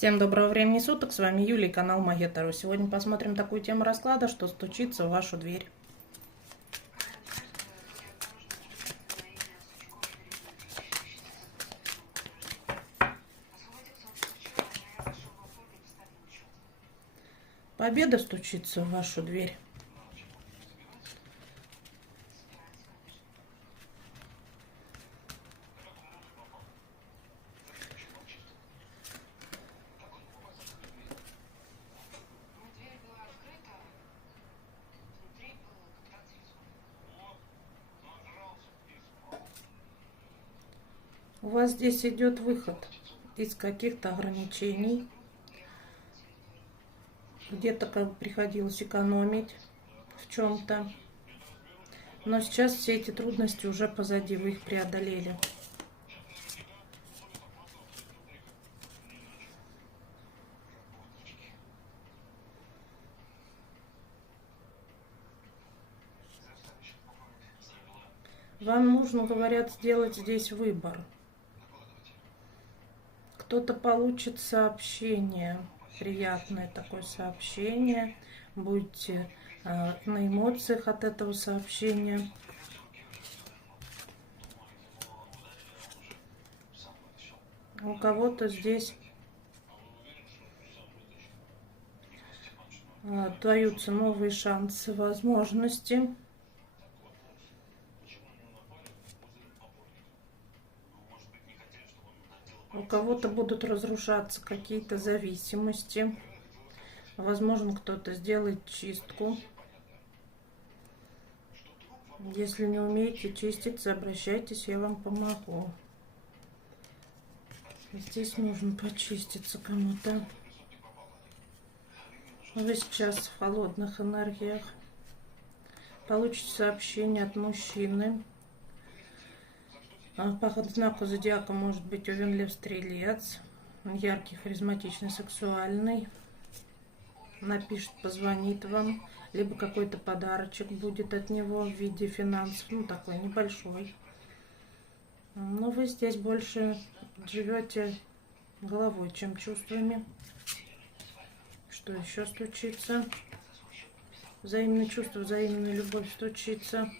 Всем доброго времени суток, с вами Юлия, канал Магия Таро. Сегодня посмотрим такую тему расклада, что стучится в вашу дверь. Победа стучится в вашу дверь. У вас здесь идет выход из каких-то ограничений. Где-то приходилось экономить в чем-то. Но сейчас все эти трудности уже позади, вы их преодолели. Вам нужно, говорят, сделать здесь выбор. Кто-то получит сообщение, приятное такое сообщение, будете на эмоциях от этого сообщения. У кого-то здесь даются новые шансы, возможности. У кого-то будут разрушаться какие-то зависимости. Возможно, кто-то сделает чистку. Если не умеете чиститься, обращайтесь, я вам помогу. Здесь нужно почиститься кому-то. Вы сейчас в холодных энергиях. Получите сообщение от мужчины. По знаку зодиака может быть Овен, Лев, Стрелец. Яркий, харизматичный, сексуальный. Напишет, позвонит вам. Либо какой-то подарочек будет от него в виде финансов. Ну, такой небольшой. Но вы здесь больше живете головой, чем чувствами. Что еще стучится? Взаимное чувство, взаимная любовь стучится.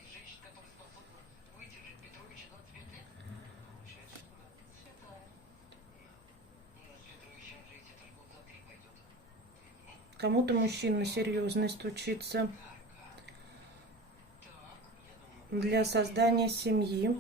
Кому-то мужчина серьезный стучится. Для создания семьи